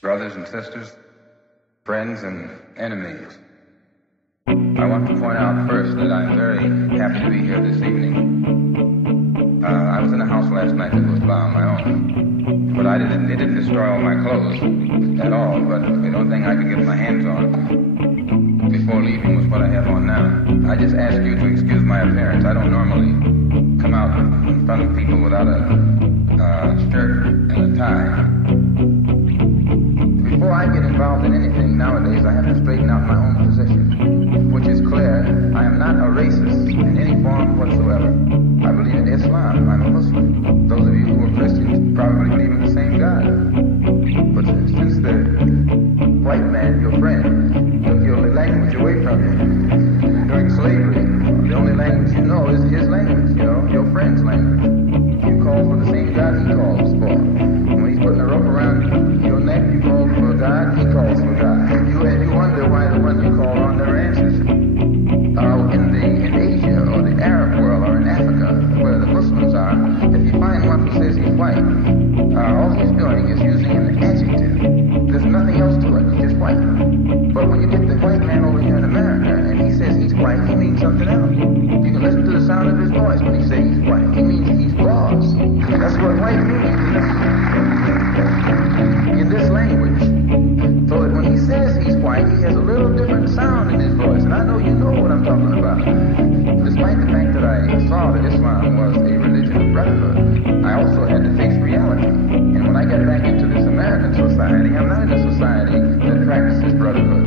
brothers and sisters, friends and enemies. I want to point out first that I'm very happy to be here this evening. I was in a house last night that was by my own, but they didn't destroy all my clothes at all, but the only thing I could get my hands on before leaving was what I have on now. I just ask you to excuse my appearance. I don't normally come out in front of people without a shirt and a tie. Before I get involved in anything nowadays, I have to straighten out my own position, which is clear. I am not a racist in any form whatsoever. I believe in Islam. I'm a Muslim. Those of you who are Christians probably believe in the same God. But since the white man, your friend, took your language away from you during slavery, the only language you know is his language, your friend's language. You call for the same God he calls for. When he's putting a rope around your neck, you call for God, he calls for God. And you wonder why the one you call on never answers. In Asia or the Arab world or in Africa, where the Muslims are, if you find one who says he's white, all he's doing is using an adjective. There's nothing else to it. He's just white. But when you get the white man over here in America and he says he's white, he means something else. You can listen to the sound of his voice when he says he's white. He means he's boss. That's what white means in this language. So that when he says he's white, he has a little different sound in his voice. And I know you know what I'm talking about. Despite the fact that I saw that Islam was a religion of brotherhood, I also had to face reality. And when I got back into this American society, I'm not in a society that practices brotherhood.